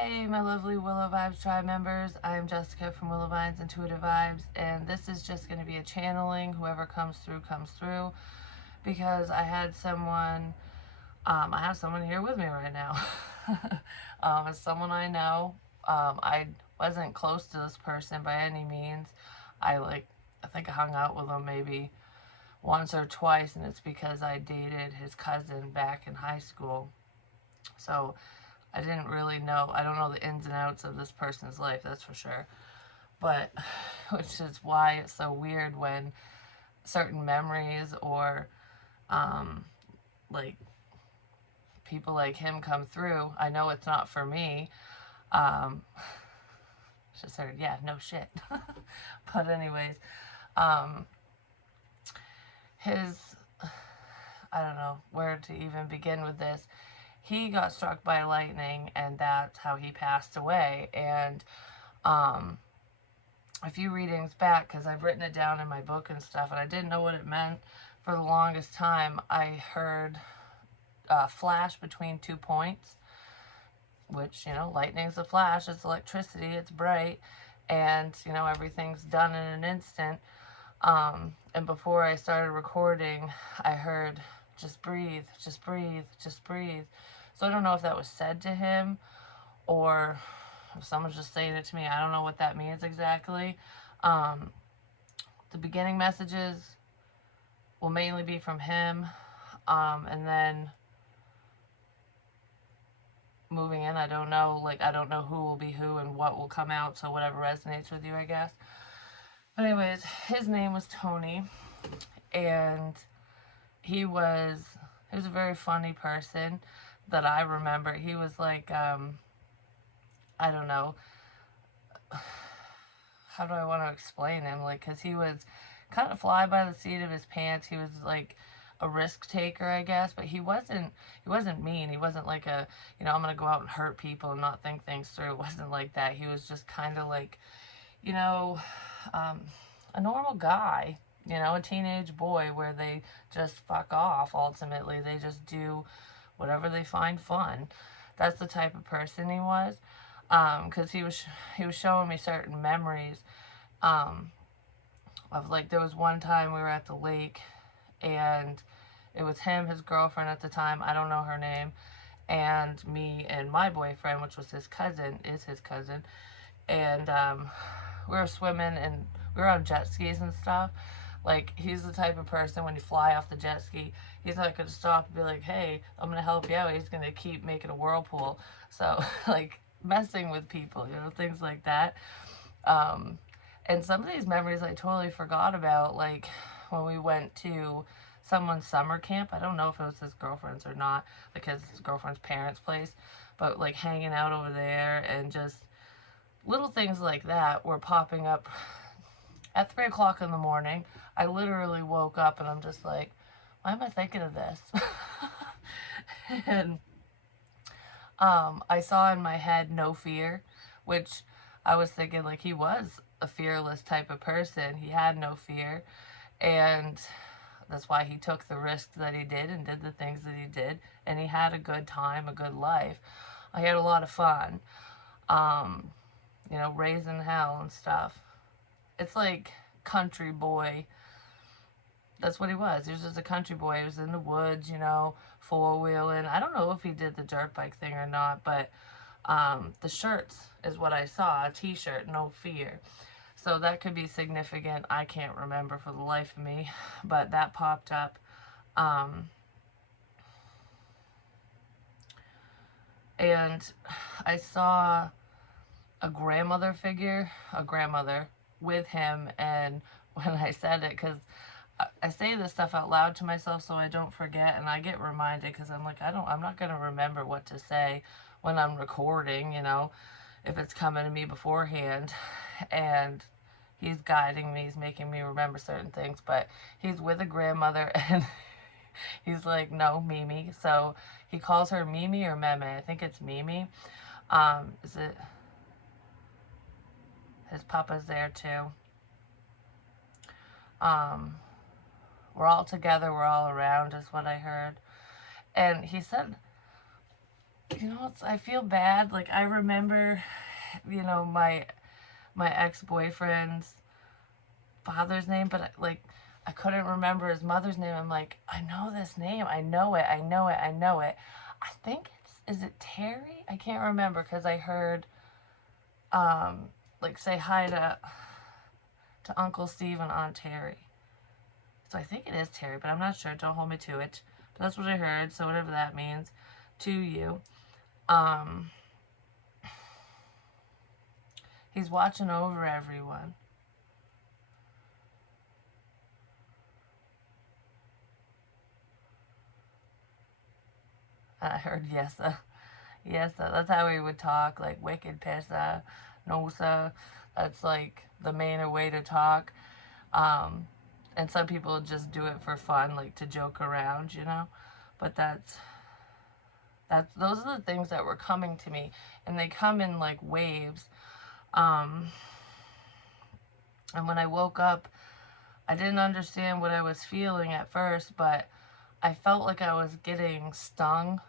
Hey, my lovely Willow Vibes tribe members. I'm Jessica from Willow Vines Intuitive Vibes, and this is just going to be a channeling. Whoever comes through, because I have someone here with me right now. It's someone I know. I wasn't close to this person by any means. I think I hung out with him maybe once or twice, and it's because I dated his cousin back in high school. So I didn't really know, I don't know the ins and outs of this person's life, that's for sure. But, which is why it's so weird when certain memories or, um, like, people like him come through. I know it's not for me. Um, just heard, yeah, no shit. But anyways, um, his, I don't know where to even begin with this. He got struck by lightning, and that's how he passed away. And um, a few readings back, because I've written it down in my book and stuff, and I didn't know what it meant for the longest time. I heard flash between 2 points, which, lightning's a flash, it's electricity, it's bright, and, everything's done in an instant. And before I started recording, I heard, just breathe, just breathe, just breathe. So I don't know if that was said to him or if someone's just saying it to me. I don't know what that means exactly. The beginning messages will mainly be from him. And then moving in, I don't know. I don't know who will be who and what will come out. So whatever resonates with you, I guess. But anyways, his name was Tony. And he was a very funny person that I remember. He was like, I don't know, how do I want to explain him? Because he was kind of fly by the seat of his pants. He was like a risk taker, I guess, but he wasn't mean. He wasn't like I'm gonna go out and hurt people and not think things through. It wasn't like that. He was just kind of like, you know, um, a normal guy, a teenage boy where they just fuck off. Ultimately, they just do whatever they find fun. That's the type of person he was. Because he was showing me certain memories. Of there was one time we were at the lake, and it was him, his girlfriend at the time, I don't know her name, and me and my boyfriend, which was his cousin, and we were swimming, and we were on jet skis and stuff. He's the type of person, when you fly off the jet ski, he's not going to stop and be like, hey, I'm going to help you out. He's going to keep making a whirlpool. So, messing with people, things like that. And some of these memories I totally forgot about, when we went to someone's summer camp. I don't know if it was his girlfriend's or not, his girlfriend's parents' place, but hanging out over there, and just little things like that were popping up at 3 o'clock in the morning. I literally woke up and I'm just like, why am I thinking of this? And I saw in my head no fear, which I was thinking he was a fearless type of person. He had no fear, and that's why he took the risks that he did and did the things that he did, and he had a good time, a good life. I had a lot of fun, raising hell and stuff. It's like country boy. That's what he was. He was just a country boy. He was in the woods, four-wheeling. I don't know if he did the dirt bike thing or not, but the shirts is what I saw. A t-shirt, no fear. So that could be significant. I can't remember for the life of me, but that popped up. And I saw a grandmother with him, and when I said it, because I say this stuff out loud to myself so I don't forget, and I get reminded, because I'm like, I'm not going to remember what to say when I'm recording, if it's coming to me beforehand. And he's guiding me, he's making me remember certain things, but he's with a grandmother, and he's like, no, Mimi. So he calls her Mimi or Meme. I think it's Mimi. Is it? His papa's there too. We're all together, we're all around, is what I heard. And he said, You know, I feel bad. Like, I remember, you know, my ex-boyfriend's father's name, but like, I couldn't remember his mother's name. I'm like, I know this name. I know it. I know it. I know it. I think is it Terry? I can't remember because I heard, like, say hi to Uncle Steve and Aunt Terry. So I think it is Terry, but I'm not sure. Don't hold me to it. But that's what I heard. So whatever that means to you. Um, he's watching over everyone. I heard yes, yes, that's how he would talk, like wicked pissa, nosa. That's like the main way to talk. Um, and some people just do it for fun, like to joke around, you know. But that's those are the things that were coming to me, and they come in like waves. Um, and when I woke up, I didn't understand what I was feeling at first, but I felt like I was getting stung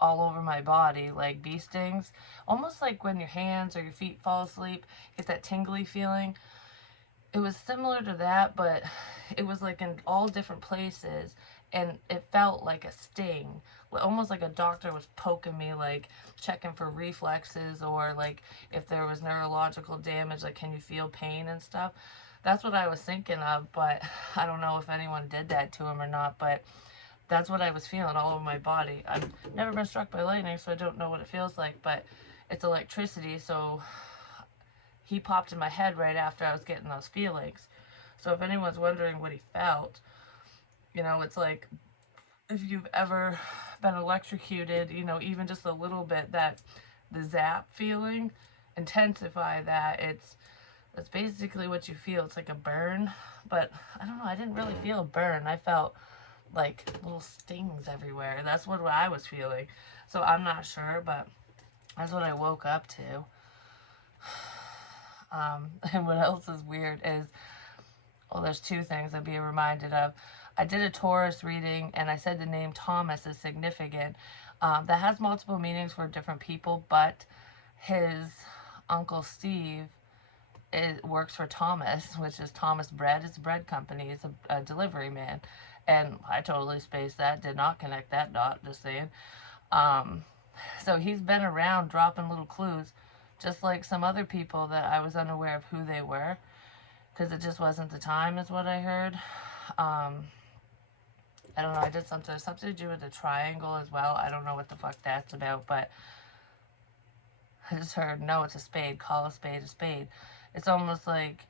all over my body, like bee stings. Almost like when your hands or your feet fall asleep, get that tingly feeling. It was similar to that, but it was like in all different places, and it felt like a sting. Almost like a doctor was poking me, like checking for reflexes, or like if there was neurological damage, like can you feel pain and stuff. That's what I was thinking of, but I don't know if anyone did that to him or not, but that's what I was feeling all over my body. I've never been struck by lightning, so I don't know what it feels like, but it's electricity, so he popped in my head right after I was getting those feelings. So if anyone's wondering what he felt, you know, it's like if you've ever been electrocuted, you know, even just a little bit, that the zap feeling, intensify that. That's basically what you feel. It's like a burn, but I don't know. I didn't really feel a burn. I felt like little stings everywhere. That's what I was feeling. So I'm not sure, but that's what I woke up to. And what else is weird is, well, there's two things I'd be reminded of. I did a Taurus reading, and I said the name Thomas is significant. That has multiple meanings for different people, but his Uncle Steve works for Thomas, which is Thomas Bread. It's a bread company. It's a delivery man. And I totally spaced that, did not connect that dot, just saying. Um, so he's been around dropping little clues, just like some other people that I was unaware of who they were, because it just wasn't the time, is what I heard. I don't know, I did something to do with the triangle as well. I don't know what the fuck that's about, but I just heard, no, it's a spade. Call a spade a spade. It's almost like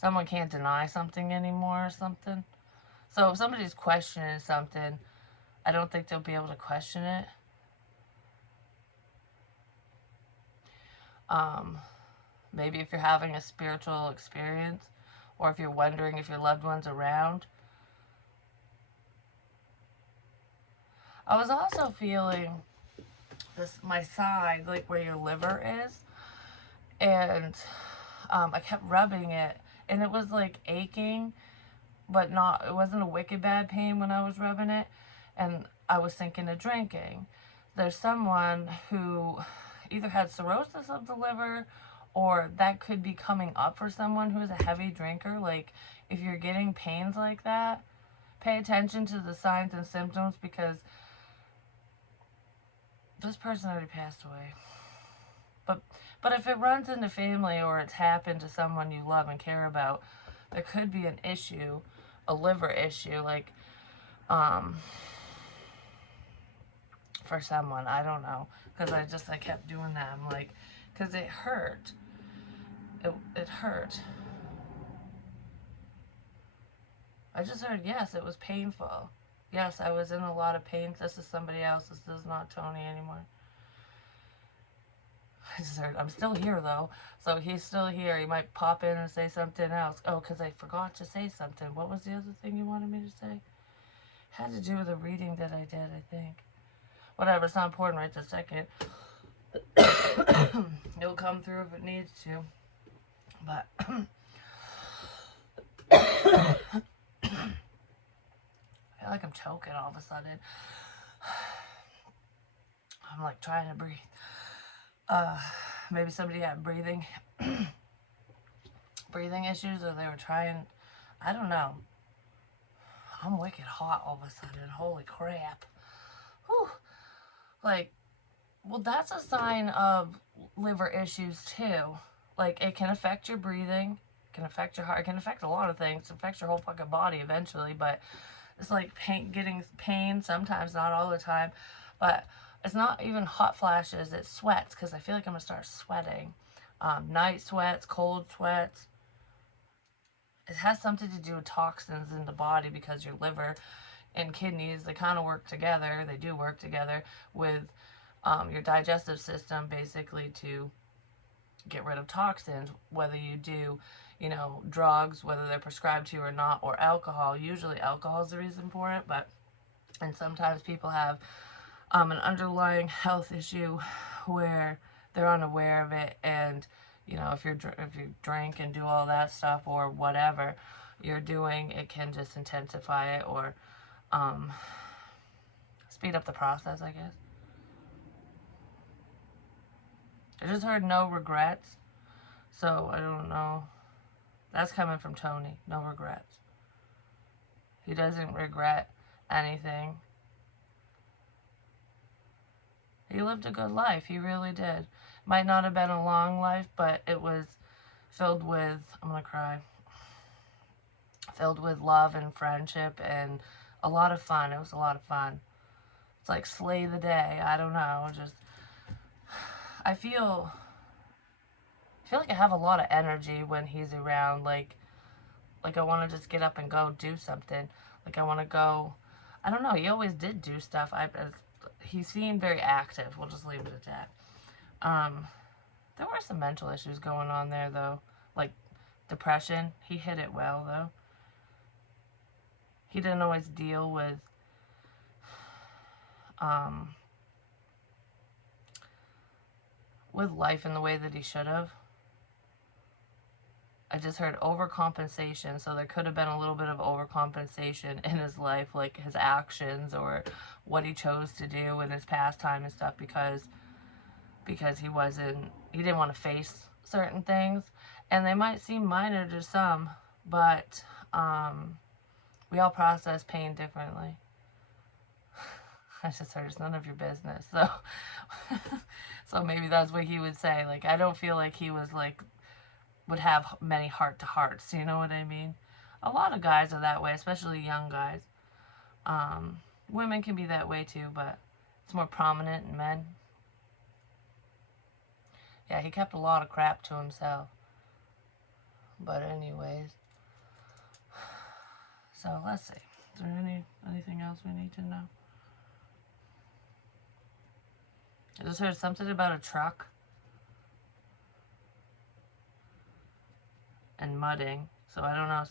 someone can't deny something anymore or something. So if somebody's questioning something, I don't think they'll be able to question it. Maybe if you're having a spiritual experience, or if you're wondering if your loved one's around. I was also feeling this, my side, like where your liver is, and I kept rubbing it, and it was like aching, but not, it wasn't a wicked bad pain when I was rubbing it, and I was thinking of drinking. There's someone who either had cirrhosis of the liver, or that could be coming up for someone who's a heavy drinker. Like, if you're getting pains like that, pay attention to the signs and symptoms, because this person already passed away. But if it runs in the family, or it's happened to someone you love and care about, there could be an issue, a liver issue, like, for someone. I don't know, because I kept doing that. I'm like, because it hurt. It hurt. I just heard, yes, it was painful. Yes, I was in a lot of pain. This is somebody else. This is not Tony anymore. I just heard, I'm still here though. So he's still here. He might pop in and say something else. Oh, because I forgot to say something. What was the other thing you wanted me to say? Had to do with a reading that I did, I think. Whatever, it's not important right this second. It'll come through if it needs to. But I feel like I'm choking all of a sudden. I'm like trying to breathe. Maybe somebody had breathing issues, or they were trying, I don't know. I'm wicked hot all of a sudden. Holy crap. Whew. Like, well, that's a sign of liver issues too. Like, it can affect your breathing, it can affect your heart, it can affect a lot of things. It affects your whole fucking body eventually, but it's like getting pain sometimes, not all the time. But it's not even hot flashes, it's sweats, because I feel like I'm going to start sweating. Night sweats, cold sweats. It has something to do with toxins in the body, because your liver and kidneys, they kind of work together. They do work together with your digestive system, basically, to get rid of toxins, whether you do, you know, drugs, whether they're prescribed to you or not, or alcohol. Usually alcohol is the reason for it, and sometimes people have an underlying health issue where they're unaware of it, and you know, if you drink and do all that stuff, or whatever you're doing, it can just intensify it, or speed up the process, I guess. I just heard no regrets, so I don't know. That's coming from Tony. No regrets. He doesn't regret anything. He lived a good life. He really did. Might not have been a long life, but it was filled with, I'm gonna cry, filled with love and friendship and a lot of fun. It was a lot of fun. It's like slay the day. I don't know. Just, I feel like I have a lot of energy when he's around. Like I want to just get up and go do something. Like I want to go, I don't know. He always did do stuff. He seemed very active. We'll just leave it at that. There were some mental issues going on there, though. Like depression. He hid it well, though. He didn't always deal with life in the way that he should have. I just heard overcompensation, so there could have been a little bit of overcompensation in his life, like his actions or what he chose to do in his pastime and stuff, because he didn't want to face certain things, and they might seem minor to some, but we all process pain differently. I just heard it's none of your business, so so maybe that's what he would say. Like, I don't feel like he was like, would have many heart-to-hearts, you know what I mean? A lot of guys are that way, especially young guys. Women can be that way too, but it's more prominent in men. Yeah, he kept a lot of crap to himself. But anyways, so let's see. Is there anything else we need to know? I just heard something about a truck and mudding. So I don't know,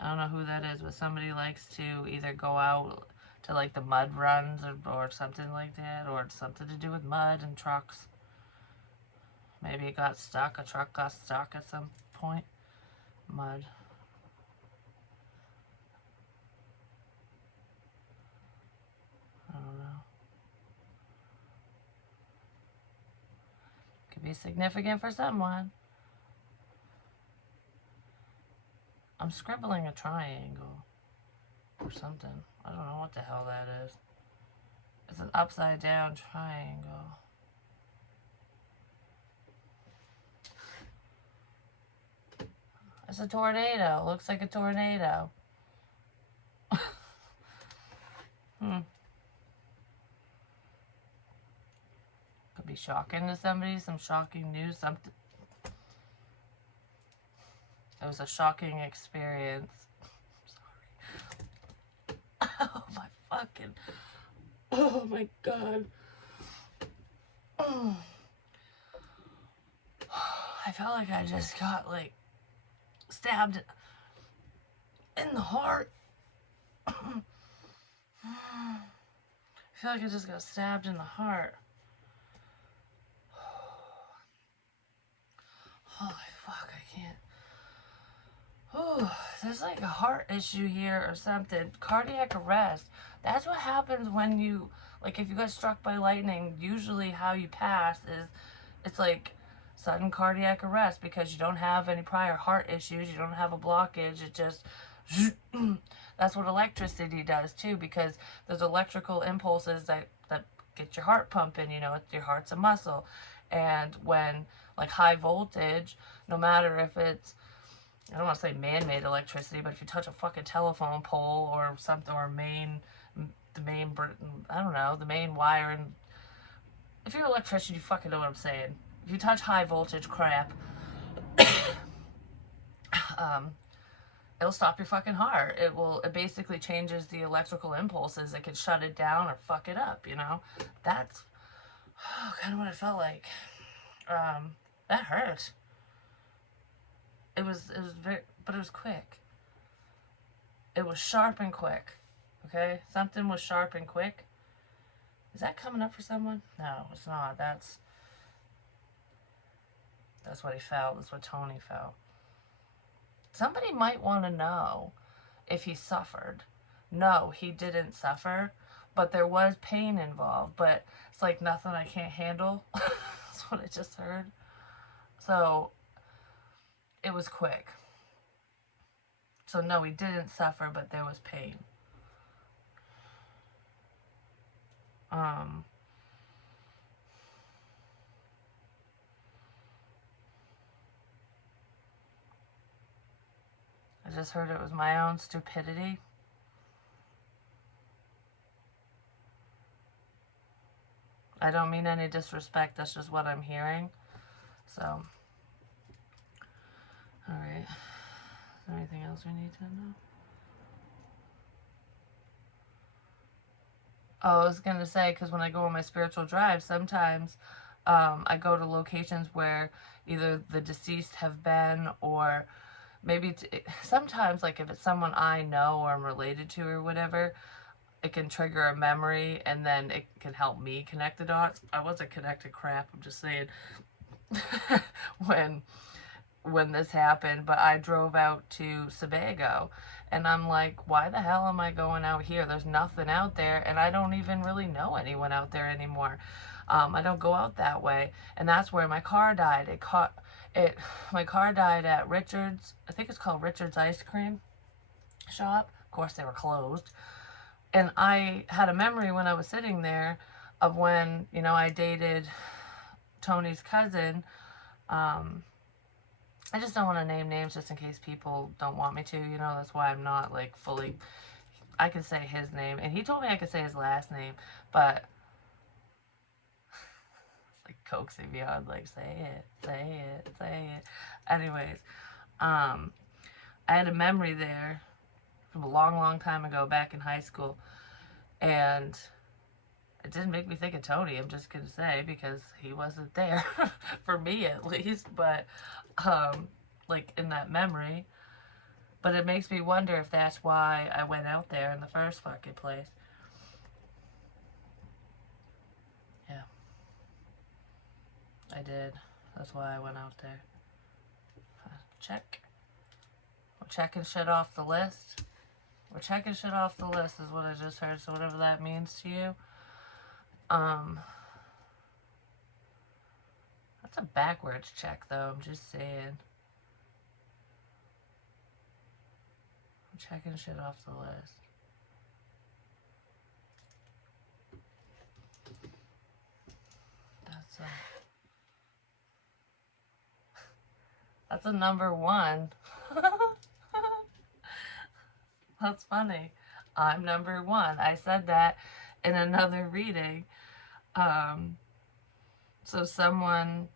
I don't know who that is, but somebody likes to either go out to like the mud runs or something like that, or something to do with mud and trucks. Maybe it got stuck, a truck got stuck at some point. Mud. I don't know. Could be significant for someone. I'm scribbling a triangle or something. I don't know what the hell that is. It's an upside down triangle. It's a tornado. It looks like a tornado. Could be shocking to somebody. Some shocking news. Something. It was a shocking experience. Sorry. Oh my fucking. Oh my god. Oh. I felt like I just got like stabbed in the heart. I feel like I just got stabbed in the heart. Holy fuck, I can't. There's like a heart issue here or something. Cardiac arrest. That's what happens when you, like, if you get struck by lightning, usually how you pass is it's like sudden cardiac arrest because you don't have any prior heart issues, you don't have a blockage, it just. That's what electricity does too, because there's electrical impulses that get your heart pumping, you know, your heart's a muscle. And when, like, high voltage, no matter if it's, I don't want to say man-made electricity, but if you touch a fucking telephone pole or something, or the main, I don't know, the main wire, and if you're an electrician, you fucking know what I'm saying. If you touch high voltage crap, um, it'll stop your fucking heart. It basically changes the electrical impulses. It can shut it down or fuck it up, you know? That's kind of what it felt like. That hurt. It was very, but it was quick. It was sharp and quick. Okay? Something was sharp and quick. Is that coming up for someone? No, it's not. That's what he felt. That's what Tony felt. Somebody might want to know if he suffered. No, he didn't suffer, but there was pain involved. But it's like nothing I can't handle. That's what I just heard. So it was quick. So no, he didn't suffer, but there was pain. I just heard it was my own stupidity. I don't mean any disrespect, that's just what I'm hearing. So, alright. Is there anything else we need to know? Oh, I was going to say, because when I go on my spiritual drive, sometimes I go to locations where either the deceased have been, or maybe sometimes, like, if it's someone I know or I'm related to or whatever, it can trigger a memory, and then it can help me connect the dots. I wasn't connecting crap, I'm just saying. when this happened, but I drove out to Sebago, and I'm like, why the hell am I going out here? There's nothing out there, and I don't even really know anyone out there anymore. I don't go out that way, and that's where my car died. My car died at Richard's, I think it's called Richard's Ice Cream Shop. Of course, they were closed. And I had a memory when I was sitting there of when, you know, I dated Tony's cousin. I just don't want to name names just in case people don't want me to, you know, that's why I'm not, like, fully, I can say his name, and he told me I could say his last name, but, it's like coaxing me on, like, say it. Anyways, I had a memory there from a long, long time ago, back in high school, and it didn't make me think of Tony, I'm just gonna say, because he wasn't there, for me at least, but, like, in that memory. But it makes me wonder if that's why I went out there in the first fucking place. Yeah. I did. That's why I went out there. Check. We're checking shit off the list. We're checking shit off the list is what I just heard, so whatever that means to you. That's a backwards check, though, I'm just saying. I'm checking shit off the list. That's a number one. That's funny. I'm number one. I said that in another reading. So someone's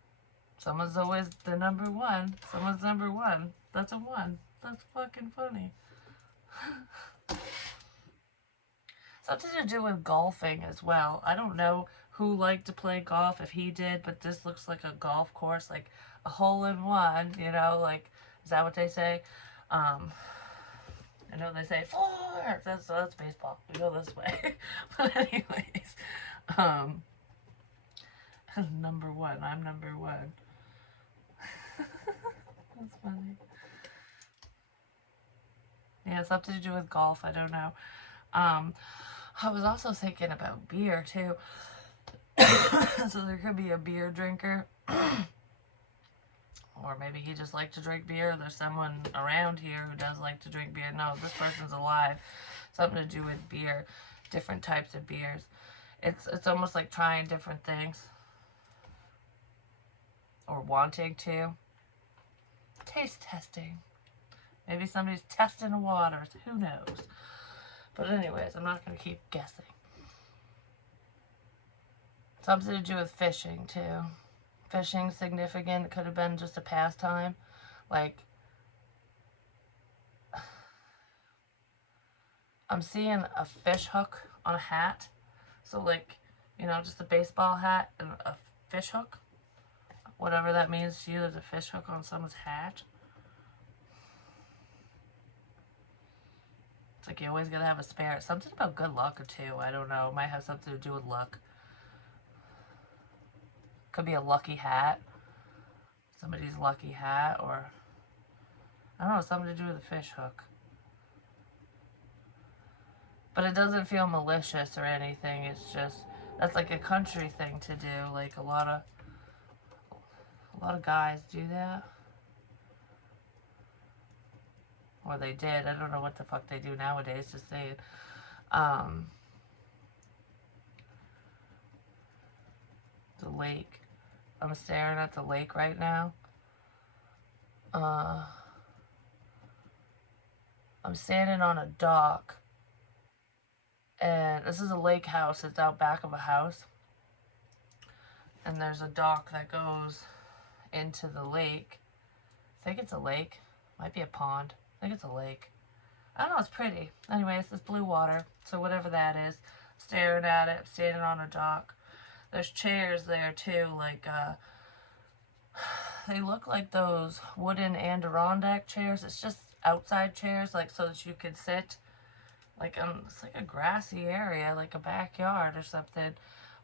always the number one. Someone's number one. That's a one. That's fucking funny. Something to do with golfing as well. I don't know who liked to play golf, if he did, but this looks like a golf course, like a hole-in-one, you know, like, is that what they say? I know they say four. That's baseball. We go this way. But anyways, number one. I'm number one. That's funny. Yeah, something to do with golf. I don't know. Um, I was also thinking about beer too. So there could be a beer drinker, or maybe he just liked to drink beer. There's someone around here who does like to drink beer. No, this person's alive. Something to do with beer, different types of beers. It's almost like trying different things or wanting to. Taste testing. Maybe somebody's testing the waters. Who knows? But anyways, I'm not going to keep guessing. Something to do with fishing too. Fishing significant. It could have been just a pastime. Like, I'm seeing a fish hook on a hat. So like, just a baseball hat and a fish hook. Whatever that means to you, there's a fish hook on someone's hat. It's like you always gotta have a spare. Something about good luck too. I don't know. It might have something to do with luck. Could be a lucky hat. Somebody's lucky hat, or I don't know, something to do with a fish hook. But it doesn't feel malicious or anything. It's just that's like a country thing to do. Like a lot of guys do that. Or they did. I don't know what the fuck they do nowadays, just saying. The lake. I'm staring at the lake right now. I'm standing on a dock. And this is a lake house. It's out back of a house. And there's a dock that goes into the lake. I think it's a lake. Might be a pond. I think it's a lake. I don't know, it's pretty. Anyways, it's blue water. So whatever that is. Staring at it, standing on a dock. There's chairs there too, like they look like those wooden Adirondack chairs. It's just outside chairs, like so that you could sit like it's like a grassy area, like a backyard or something,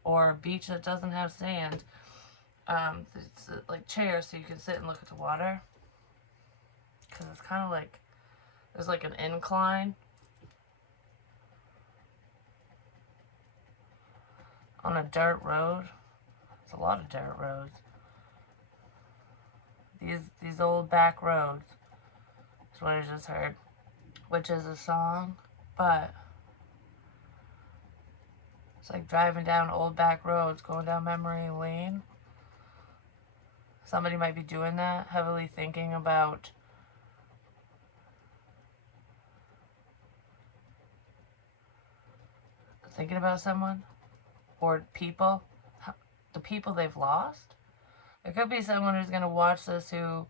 or a beach that doesn't have sand. It's like chairs so you can sit and look at the water. Cause it's kind of like there's like an incline on a dirt road. There's a lot of dirt roads. These old back roads. That's what I just heard, which is a song, but it's like driving down old back roads, going down memory lane. Somebody might be doing that, heavily thinking about someone or people, the people they've lost. There could be someone who's going to watch this who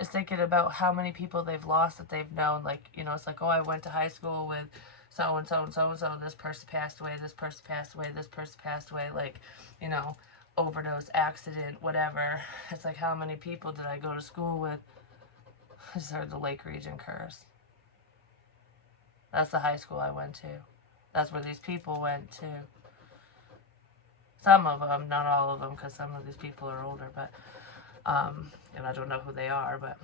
is thinking about how many people they've lost that they've known. Like, it's like, oh, I went to high school with so-and-so and so-and-so. This person passed away. This person passed away. This person passed away. Like, overdose, accident, whatever. It's like, how many people did I go to school with? I just heard the Lake Region curse. That's the high school I went to. That's where these people went to. Some of them, not all of them, because some of these people are older, but, and I don't know who they are, but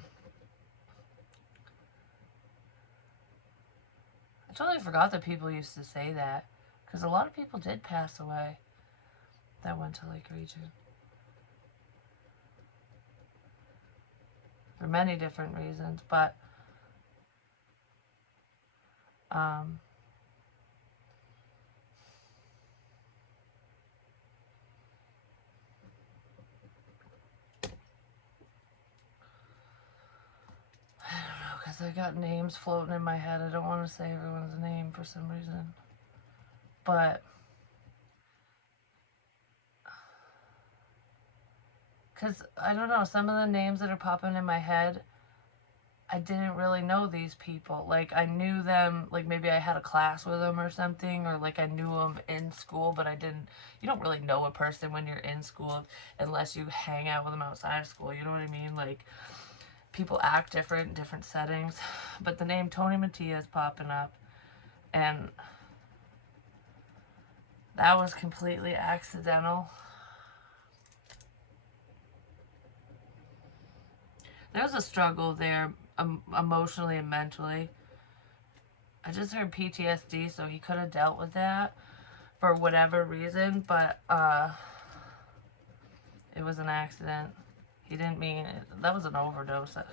I totally forgot that people used to say that, because a lot of people did pass away that went to Lake Region. For many different reasons, but, because I got names floating in my head. I don't want to say everyone's name for some reason. But because I don't know, some of the names that are popping in my head, I didn't really know these people. Like, I knew them, like maybe I had a class with them or something, or like I knew them in school, but you don't really know a person when you're in school unless you hang out with them outside of school. You know what I mean? Like, people act different in different settings. But the name Tony Mattia is popping up, and that was completely accidental. There was a struggle there, emotionally and mentally. I just heard PTSD, so he could have dealt with that for whatever reason, but it was an accident. He didn't mean it. That was an overdose. It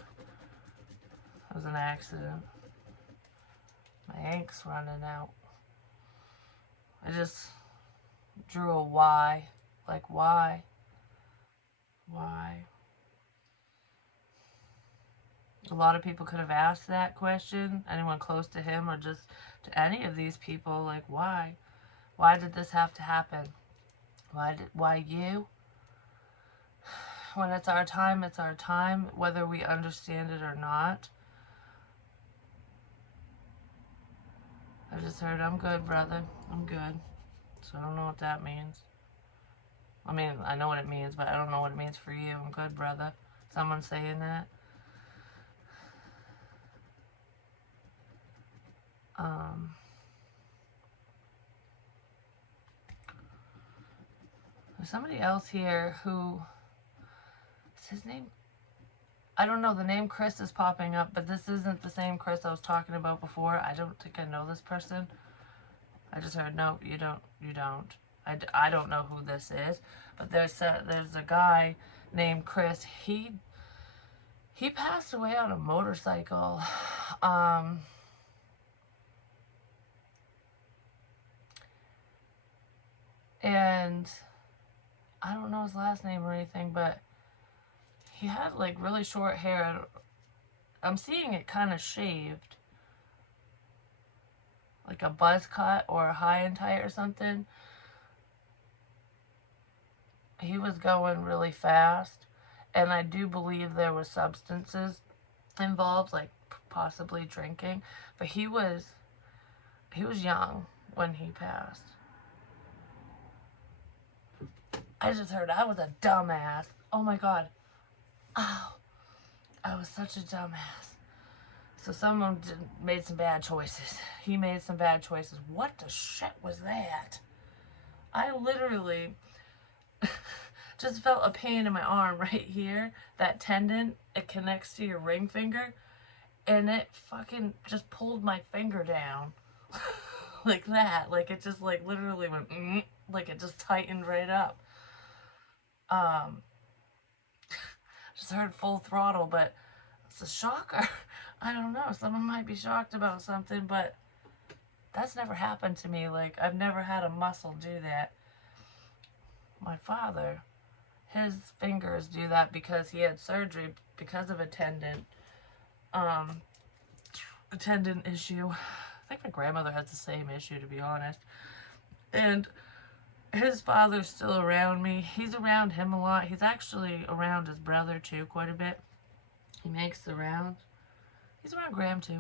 was an accident. My ink's running out. I just drew a Y. Like, why? Why? A lot of people could have asked that question. Anyone close to him or just to any of these people. Like, why? Why did this have to happen? Why you? When it's our time, it's our time, whether we understand it or not. I just heard, I'm good, brother. I'm good. So I don't know what that means. I mean, I know what it means, but I don't know what it means for you. I'm good, brother. Someone saying that. There's somebody else here who, is his name? I don't know. The name Chris is popping up, but this isn't the same Chris I was talking about before. I don't think I know this person. I just heard, no, you don't. I don't know who this is, but there's a guy named Chris. He passed away on a motorcycle. And I don't know his last name or anything, but he had like really short hair. I'm seeing it kind of shaved, like a buzz cut or a high and tight or something. He was going really fast, and I do believe there were substances involved, like possibly drinking, but he was young when he passed. I just heard I was a dumbass. Oh my god. Oh, I was such a dumbass. So someone made some bad choices. He made some bad choices. What the shit was that? I literally just felt a pain in my arm right here. That tendon, it connects to your ring finger. And it fucking just pulled my finger down. Like that. Like it just like literally went, like it just tightened right up. Just heard full throttle, but it's a shocker. I don't know. Someone might be shocked about something, but that's never happened to me. Like, I've never had a muscle do that. My father, his fingers do that because he had surgery because of a tendon issue. I think my grandmother has the same issue, to be honest. And his father's still around me. He's around him a lot. He's actually around his brother, too, quite a bit. He makes the rounds. He's around Graham, too.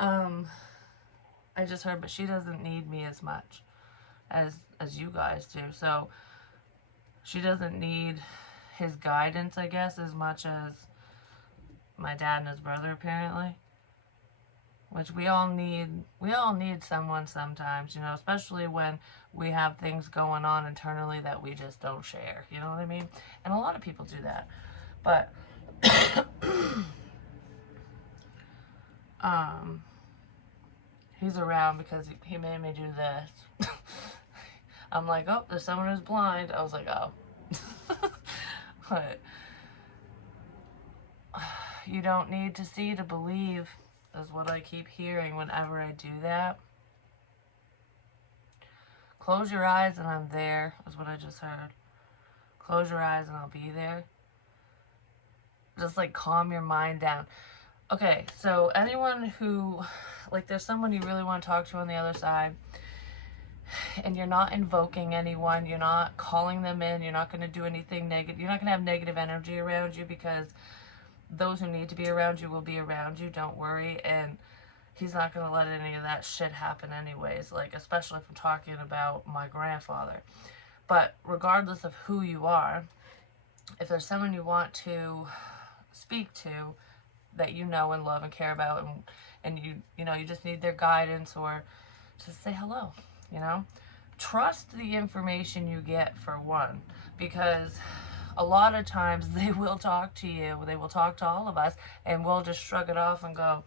I just heard, but she doesn't need me as much as you guys do. So she doesn't need his guidance, I guess, as much as my dad and his brother, apparently. Which we all need someone sometimes, you know, especially when we have things going on internally that we just don't share, you know what I mean? And a lot of people do that. But he's around because he made me do this. I'm like, oh, there's someone who's blind. I was like, oh. But you don't need to see to believe, is what I keep hearing whenever I do that. Close your eyes and I'm there, is what I just heard. Close your eyes and I'll be there. Just like calm your mind down. Okay, so anyone who, like there's someone you really want to talk to on the other side, and you're not invoking anyone, you're not calling them in, you're not going to do anything negative, you're not going to have negative energy around you, because those who need to be around you will be around you, don't worry. And he's not going to let any of that shit happen anyways, like especially if I'm talking about my grandfather. But regardless of who you are, if there's someone you want to speak to that you know and love and care about, and you know you just need their guidance, or just say hello, you know, trust the information you get, for one, because a lot of times they will talk to you, they will talk to all of us, and we'll just shrug it off and go,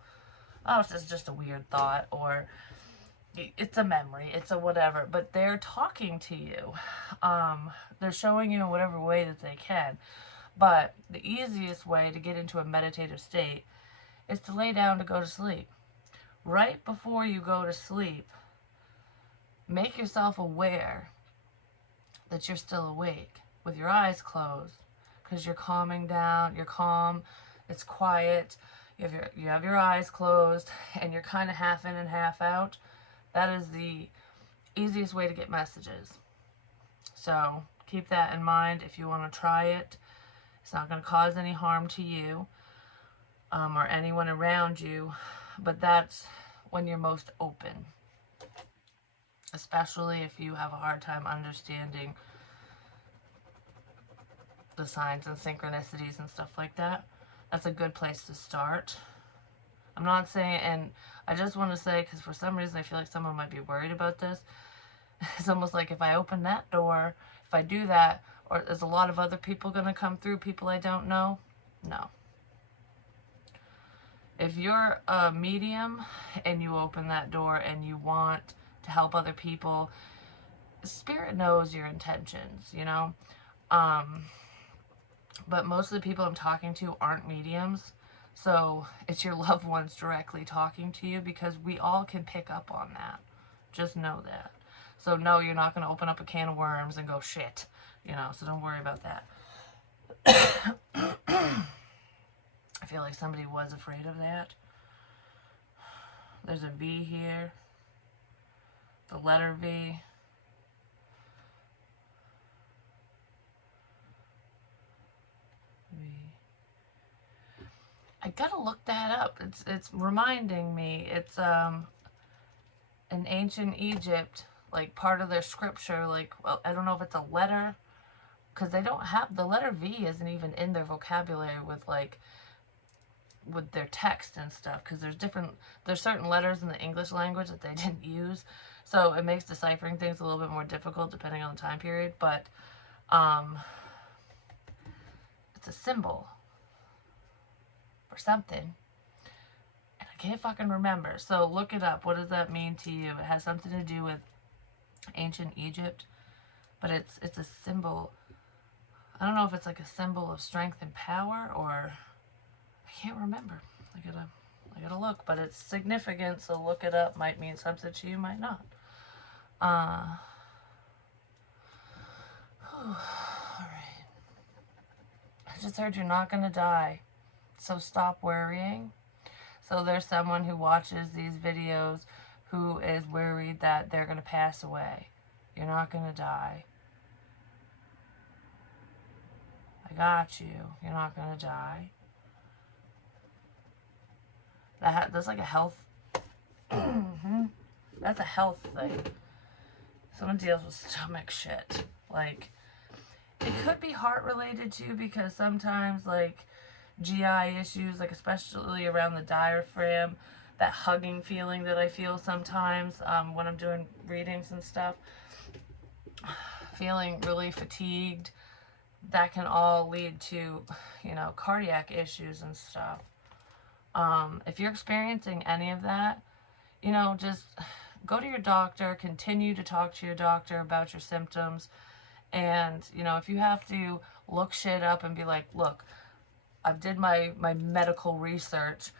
oh, it's just a weird thought, or it's a memory, it's a whatever, but they're talking to you. They're showing you in whatever way that they can. But the easiest way to get into a meditative state is to lay down to go to sleep. Right before you go to sleep, make yourself aware that you're still awake with your eyes closed, because you're calming down, you're calm, it's quiet, you have your eyes closed, and you're kind of half in and half out. That is the easiest way to get messages. So keep that in mind if you want to try it. It's not going to cause any harm to you or anyone around you, but that's when you're most open, especially if you have a hard time understanding the signs and synchronicities and stuff like that. That's a good place to start. I'm not saying, and I just want to say, because for some reason I feel like someone might be worried about this, it's almost like if I open that door, if I do that, or there's a lot of other people going to come through, people I don't know. No. If you're a medium and you open that door and you want to help other people, Spirit knows your intentions, you know? But most of the people I'm talking to aren't mediums. So it's your loved ones directly talking to you, because we all can pick up on that. Just know that. So no, you're not going to open up a can of worms and go shit, you know, so don't worry about that. I feel like somebody was afraid of that. There's a V here. The letter V. I gotta look that up. It's reminding me. It's in ancient Egypt, like part of their scripture. Like, well, I don't know if it's a letter, because they don't have the letter V isn't even in their vocabulary with their text and stuff, because there's certain letters in the English language that they didn't use, so it makes deciphering things a little bit more difficult depending on the time period. But it's a symbol for something, and I can't fucking remember, so look it up. What does that mean to you? It has something to do with ancient Egypt, but it's a symbol. I don't know if it's like a symbol of strength and power, or I can't remember. I gotta look, but it's significant, so look it up. Might mean something to you, might not. Alright. I just heard you're not gonna die, so stop worrying. So there's someone who watches these videos who is worried that they're gonna pass away. You're not gonna die. I got you. You're not gonna die. That's like a health. That's a health thing. Someone deals with stomach shit. Like, it could be heart related too, because sometimes like GI issues, like especially around the diaphragm, that hugging feeling that I feel sometimes when I'm doing readings and stuff, feeling really fatigued, that can all lead to, you know, cardiac issues and stuff. If you're experiencing any of that, you know, just go to your doctor, continue to talk to your doctor about your symptoms. And, you know, if you have to look shit up and be like, look, I did my medical research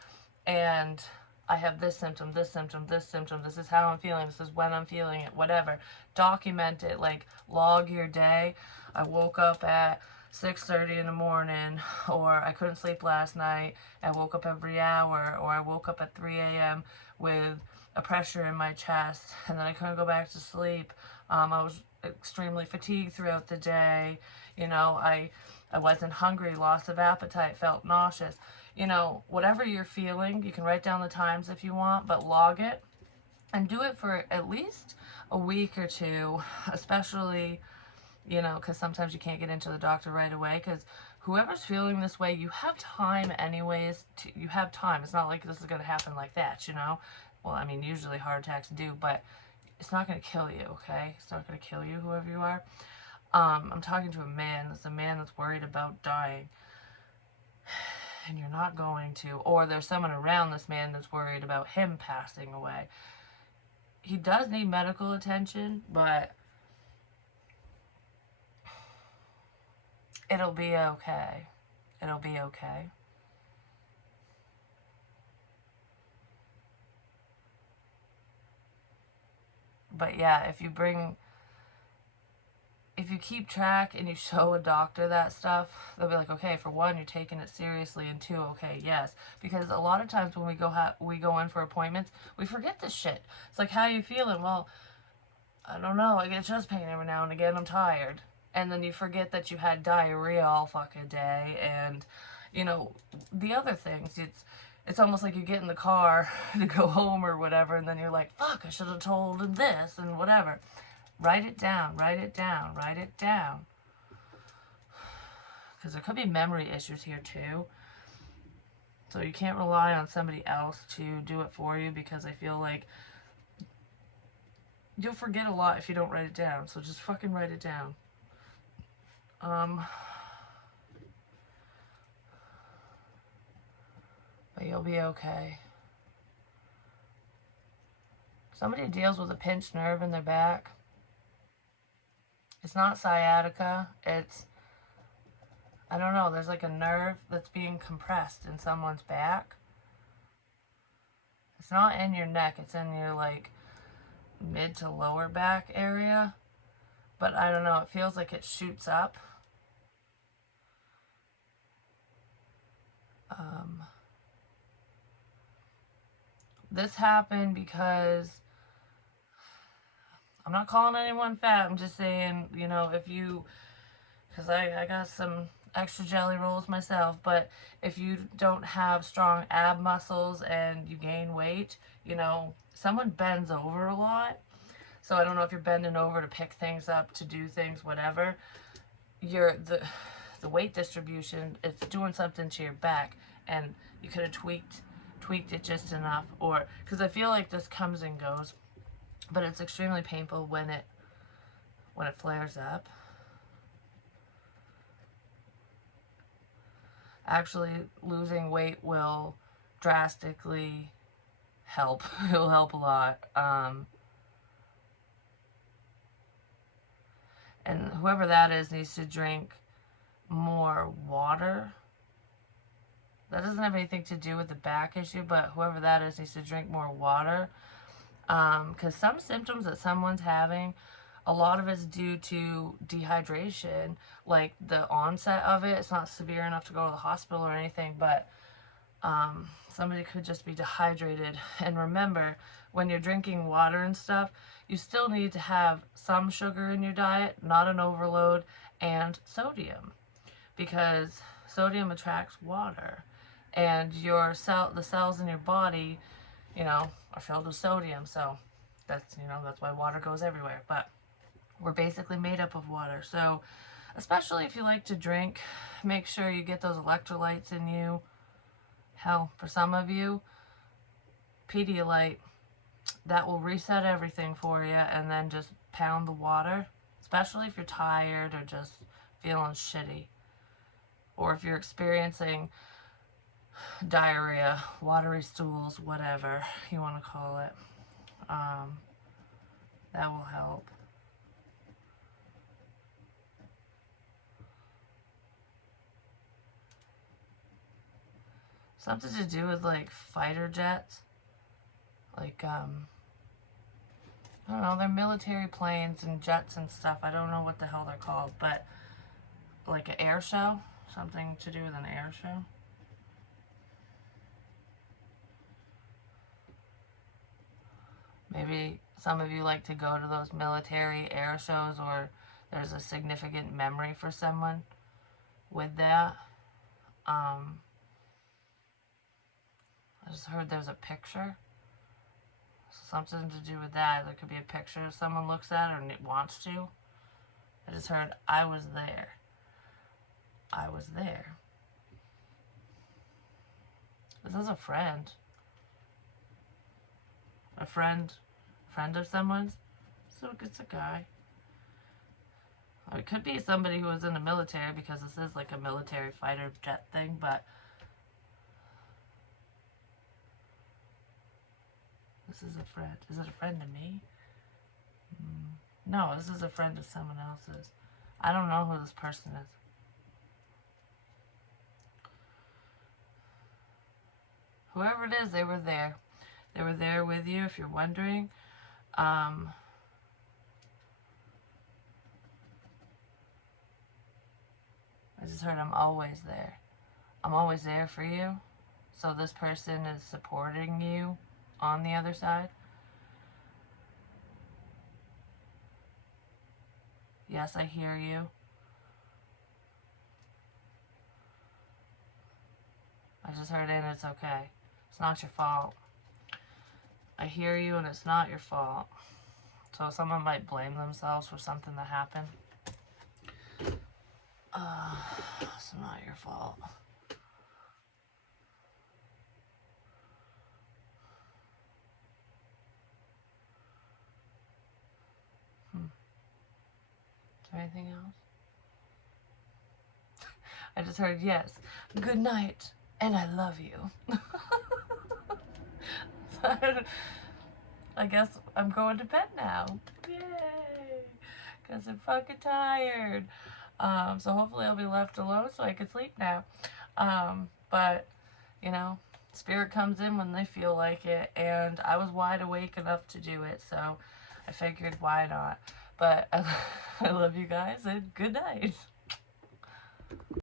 and I have this symptom, this symptom, this symptom, this is how I'm feeling, this is when I'm feeling it, whatever. Document it, like log your day. I woke up at 6:30 in the morning, or I couldn't sleep last night, I woke up every hour, or I woke up at 3 a.m. with a pressure in my chest, and then I couldn't go back to sleep. I was extremely fatigued throughout the day. You know, I wasn't hungry, loss of appetite, felt nauseous. You know, whatever you're feeling, you can write down the times if you want, but log it and do it for at least a week or two, especially, you know, because sometimes you can't get into the doctor right away, because whoever's feeling this way, you have time anyways. You have time. It's not like this is going to happen like that, you know. Well, I mean, usually heart attacks do, but it's not going to kill you, okay? It's not going to kill you, whoever you are. I'm talking to a man. It's a man that's worried about dying. and you're not going to, or there's someone around this man that's worried about him passing away. He does need medical attention, but it'll be okay. It'll be okay. But yeah, if you keep track and you show a doctor that stuff, they'll be like, okay, for one, you're taking it seriously, and two, okay, yes. Because a lot of times when we go in for appointments, we forget this shit. It's like, how are you feeling? Well, I don't know. I get chest pain every now and again. I'm tired. And then you forget that you had diarrhea all fucking day, and you know the other things. It's almost like you get in the car to go home or whatever, and then you're like, fuck, I should have told him this and whatever. Write it down, write it down, write it down. Because there could be memory issues here too. So you can't rely on somebody else to do it for you, because I feel like you'll forget a lot if you don't write it down. So just fucking write it down. But you'll be okay. Somebody deals with a pinched nerve in their back. It's not sciatica. It's, I don't know, there's like a nerve that's being compressed in someone's back. It's not in your neck. It's in your like mid to lower back area. But I don't know, it feels like it shoots up. This happened because I'm not calling anyone fat. I'm just saying, you know, if you, because I got some extra jelly rolls myself, but if you don't have strong ab muscles and you gain weight, you know, someone bends over a lot. So I don't know if you're bending over to pick things up, to do things, whatever. The weight distribution, it's doing something to your back, and you could have tweaked it just enough, or because I feel like this comes and goes, but it's extremely painful when it flares up. Actually, losing weight will drastically help. It'll help a lot. And whoever that is needs to drink more water. That doesn't have anything to do with the back issue, but whoever that is needs to drink more water. Because some symptoms that someone's having, a lot of it's due to dehydration. Like the onset of it, it's not severe enough to go to the hospital or anything, but somebody could just be dehydrated. And remember, when you're drinking water and stuff, you still need to have some sugar in your diet, not an overload, and sodium, because sodium attracts water, and the cells in your body, you know, are filled with sodium. So that's why water goes everywhere. But we're basically made up of water. So especially if you like to drink, make sure you get those electrolytes in you. Hell, for some of you, Pedialyte, that will reset everything for you, and then just pound the water, especially if you're tired or just feeling shitty, or if you're experiencing diarrhea, watery stools, whatever you want to call it. That will help. Something to do with like fighter jets. Like, I don't know, they're military planes and jets and stuff. I don't know what the hell they're called, but like an air show? Something to do with an air show? Maybe some of you like to go to those military air shows, or there's a significant memory for someone with that. I just heard there's a picture. Something to do with that. There could be a picture someone looks at or wants to. I just heard, I was there. I was there. This is a friend. A friend of someone's. So it's a guy. Or it could be somebody who was in the military, because this is like a military fighter jet thing, but this is a friend. Is it a friend to me? No, this is a friend of someone else's. I don't know who this person is. Whoever it is, they were there. They were there with you, if you're wondering. I just heard I'm always there. I'm always there for you. So this person is supporting you on the other side. Yes, I hear you. I just heard it and it's okay. It's not your fault. I hear you and it's not your fault. So someone might blame themselves for something that happened. It's not your fault. Is there anything else? I just heard yes. Good night, and I love you. I guess I'm going to bed now. Yay! Because I'm fucking tired. So hopefully I'll be left alone so I can sleep now. But, you know, spirit comes in when they feel like it. And I was wide awake enough to do it. So I figured, why not? But I love you guys and good night.